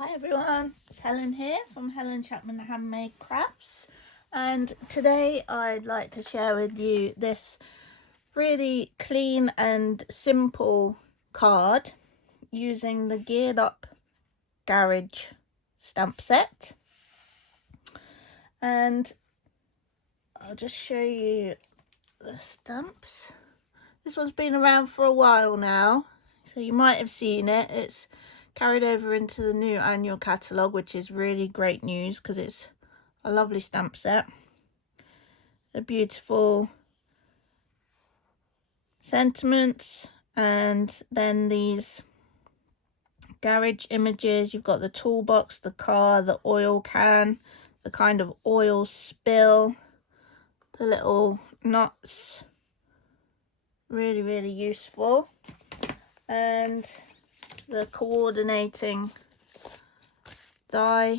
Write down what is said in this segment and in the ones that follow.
Hi everyone, it's Helen here from Helen Chapman Handmade Crafts, and today I'd like to share with you this really clean and simple card using the Geared Up Garage stamp set. And I'll just show you the stamps. This one's been around for a while now, so you might have seen it. It's carried over into the new annual catalogue, which is really great news because it's a lovely stamp set. The beautiful sentiments, and then these garage images. You've got the toolbox, the car, the oil can, the kind of oil spill, the little knots. Really useful. And the coordinating die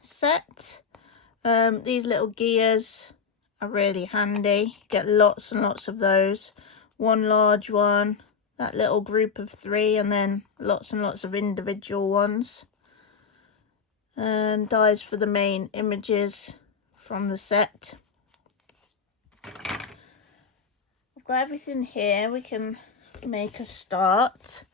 set. These little gears are really handy. You get lots and lots of those. One large one, that little group of 3, and then lots and lots of individual ones. And dies for the main images from the set. I've got everything here. We can make a start.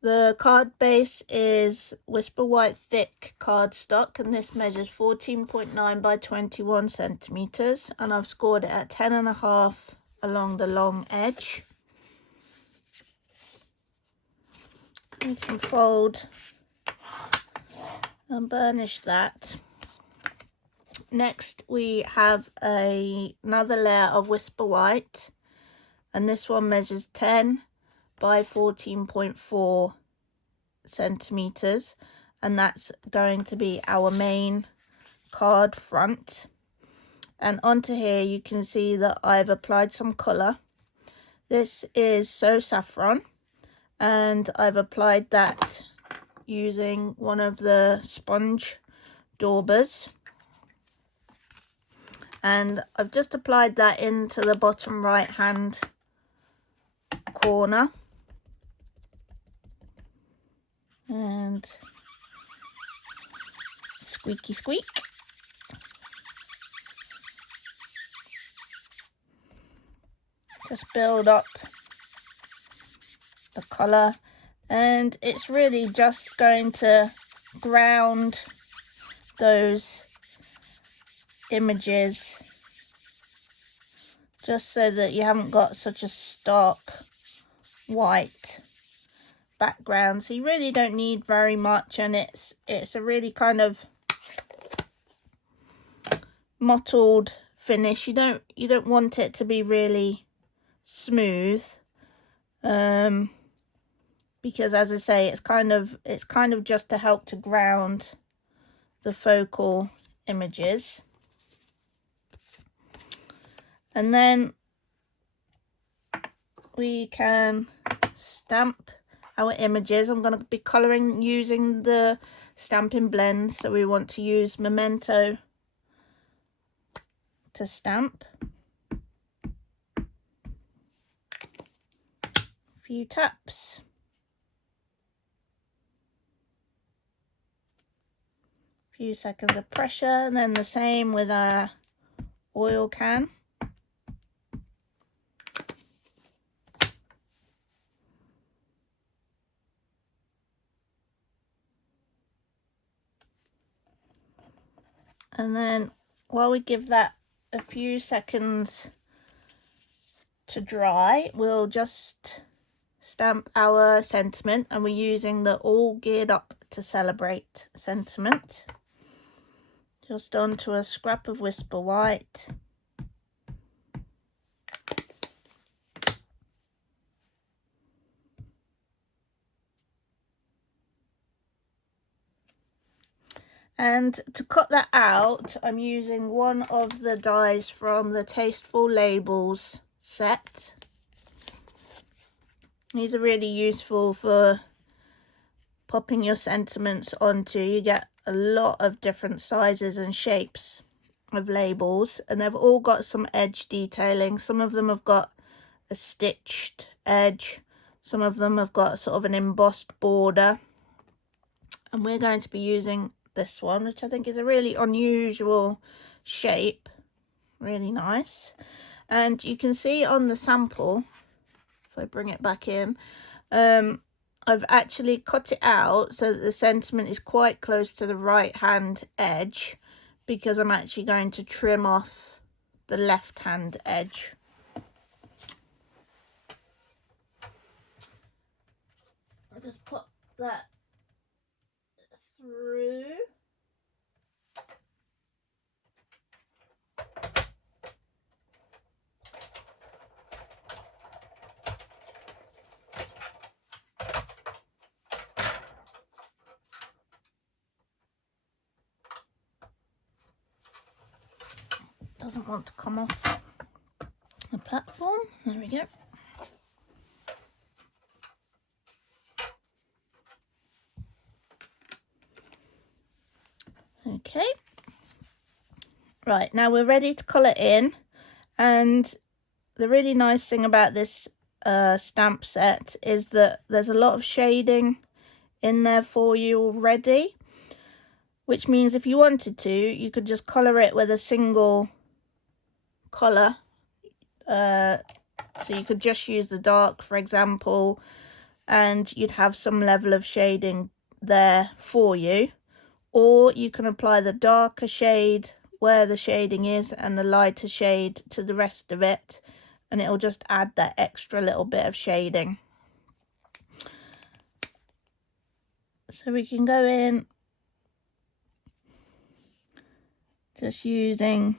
The card base is Whisper White thick cardstock, and this measures 14.9 by 21 centimeters, and I've scored it at 10.5 along the long edge. You can fold and burnish that. Next we have another layer of Whisper White, and this one measures 10 by 14.4 centimeters, and that's going to be our main card front. And onto here you can see that I've applied some colour. This is So Saffron, and I've applied that using one of the sponge daubers, and I've just applied that into the bottom right hand corner. And squeaky squeak. Just build up the colour, and it's really just going to ground those images just so that you haven't got such a stark white background. So you really don't need very much, and it's a really kind of mottled finish. You don't want it to be really smooth, because as I say, it's kind of just to help to ground the focal images. And then we can stamp our images. I'm going to be colouring using the Stampin' Blend, so we want to use Memento to stamp. A few taps. A few seconds of pressure, and then the same with our oil can. And then while we give that a few seconds to dry, we'll just stamp our sentiment, and we're using the All Geared Up to Celebrate sentiment. Just onto a scrap of Whisper White. And to cut that out, I'm using one of the dies from the Tasteful Labels set. These are really useful for popping your sentiments onto. You get a lot of different sizes and shapes of labels, and they've all got some edge detailing. Some of them have got a stitched edge, some of them have got sort of an embossed border. And we're going to be using this one, which I think is a really unusual shape. Really nice. And you can see on the sample, if I bring it back in, I've actually cut it out so that the sentiment is quite close to the right hand edge, because I'm actually going to trim off the left hand edge. I'll just put that through. Doesn't want to come off the platform. There we go. Okay. Right, now we're ready to colour in, and the really nice thing about this stamp set is that there's a lot of shading in there for you already, which means if you wanted to, you could just colour it with a single colour. So you could just use the dark, for example, and you'd have some level of shading there for you. Or you can apply the darker shade where the shading is and the lighter shade to the rest of it, and it'll just add that extra little bit of shading. So we can go in just using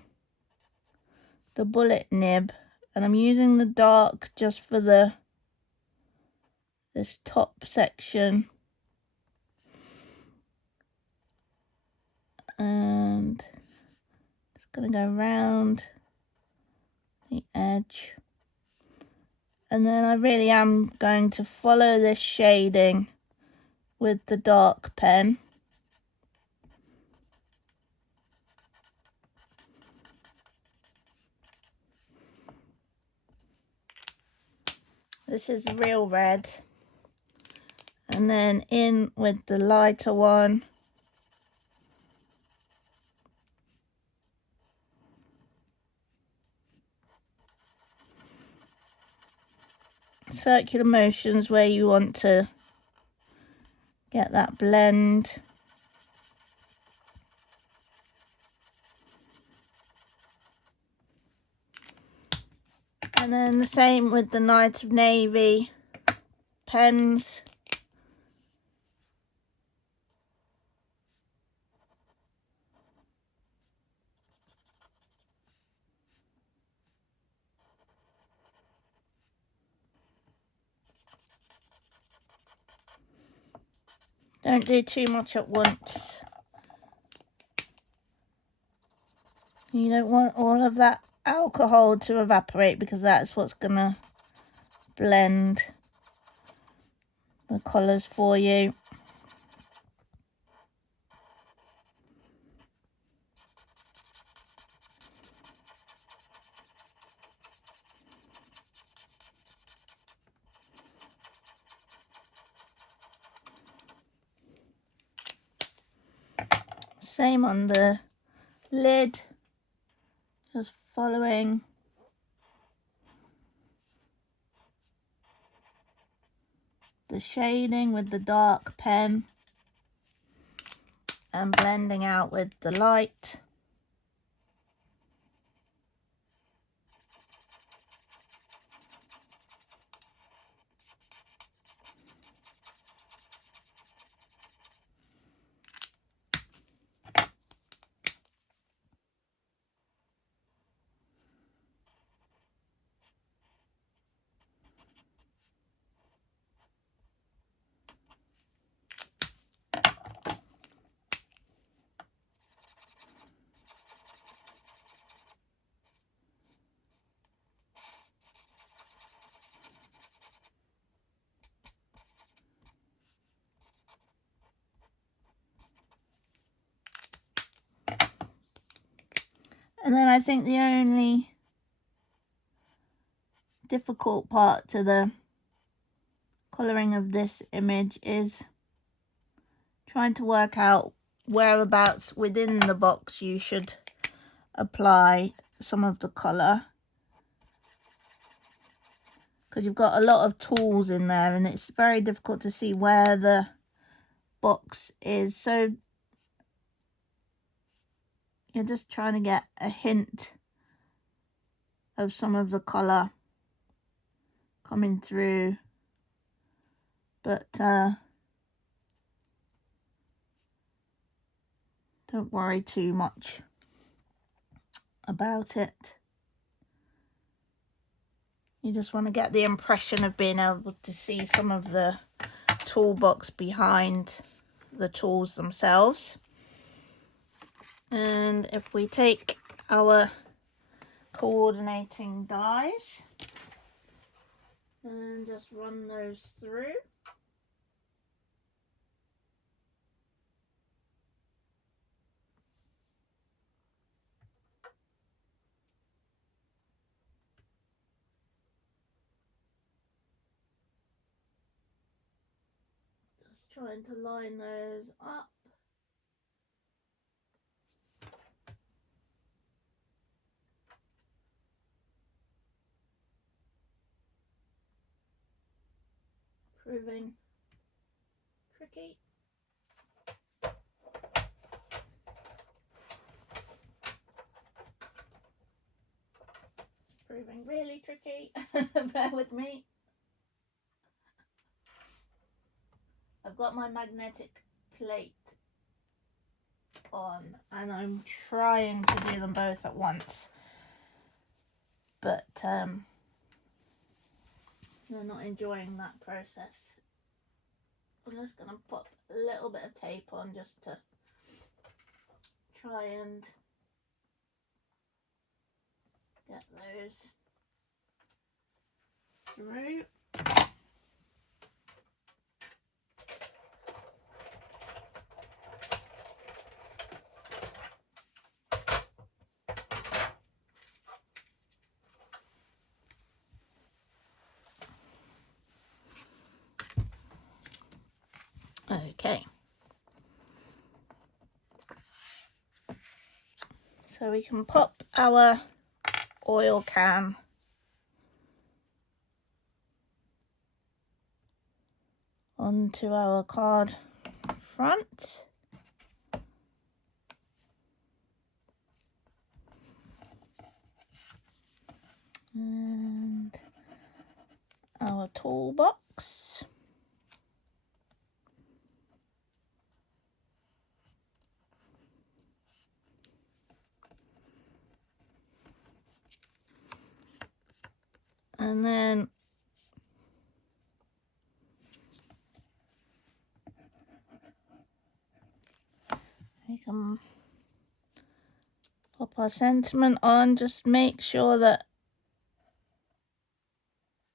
the bullet nib, and I'm using the dark just for this top section, and just going to go around the edge, and then I really am going to follow this shading with the dark pen. This is real red, and then in with the lighter one. Circular motions where you want to get that blend. And then the same with the Night of Navy pens. Don't do too much at once. You don't want all of that alcohol to evaporate, because that's what's gonna blend the colours for you. Same on the lid, just following the shading with the dark pen and blending out with the light. And then I think the only difficult part to the colouring of this image is trying to work out whereabouts within the box you should apply some of the colour, because you've got a lot of tools in there and it's very difficult to see where the box is. So you're just trying to get a hint of some of the colour coming through, but don't worry too much about it. You just want to get the impression of being able to see some of the toolbox behind the tools themselves. And if we take our coordinating dies and just run those through. Just trying to line those up. Proving tricky. It's proving really tricky. Bear with me. I've got my magnetic plate on and I'm trying to do them both at once, but they're not enjoying that process. I'm just going to put a little bit of tape on just to try and get those through. Okay, so we can pop our oil can onto our card front. And our toolbox. And then we can pop our sentiment on. Just make sure that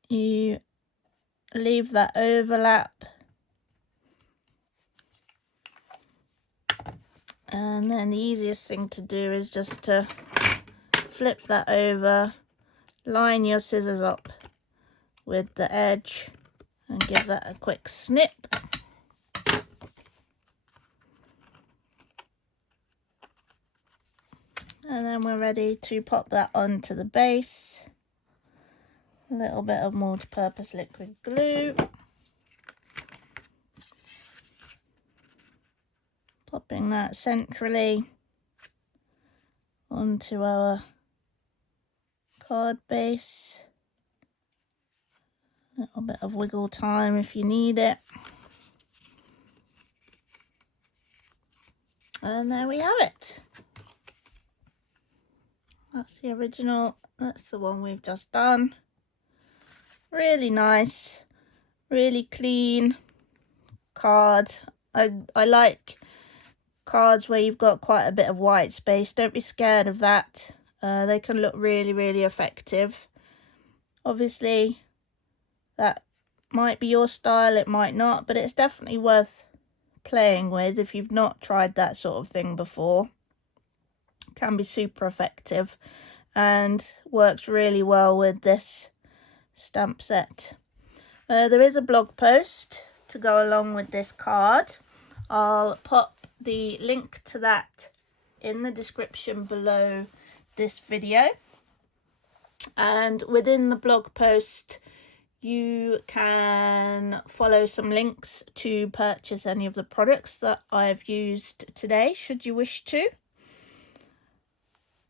you leave that overlap. And then the easiest thing to do is just to flip that over, line your scissors up with the edge and give that a quick snip. And then we're ready to pop that onto the base. A little bit of multi-purpose liquid glue. Popping that centrally onto our card base. A little bit of wiggle time if you need it. And there we have it. That's the original. That's the one we've just done. Really nice, really clean card. I like cards where you've got quite a bit of white space. Don't be scared of that. They can look really, really effective. Obviously, that might be your style, it might not, but it's definitely worth playing with if you've not tried that sort of thing before. It can be super effective and works really well with this stamp set. There is a blog post to go along with this card. I'll pop the link to that in the description below this video, and within the blog post you can follow some links to purchase any of the products that I've used today, should you wish to.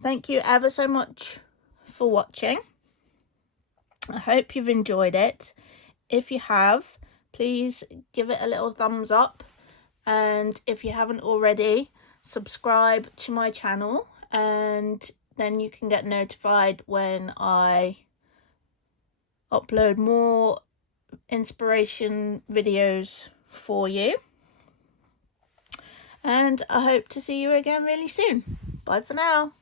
Thank you ever so much for watching. I hope you've enjoyed it. If you have, please give it a little thumbs up, and if you haven't already, subscribe to my channel, and then you can get notified when I upload more inspiration videos for you. And I hope to see you again really soon. Bye for now.